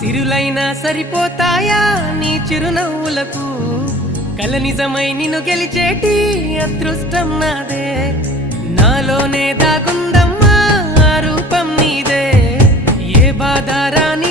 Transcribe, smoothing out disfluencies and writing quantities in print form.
సిరులైనా సరిపోతాయా నీ చిరునవ్వులకు కల నిజమై నిన్ను గెలిచేటి అదృష్టం నాదే నాలోనే దాగుందమ్మా ఆ రూపం నీదే ఏ బాధ రాని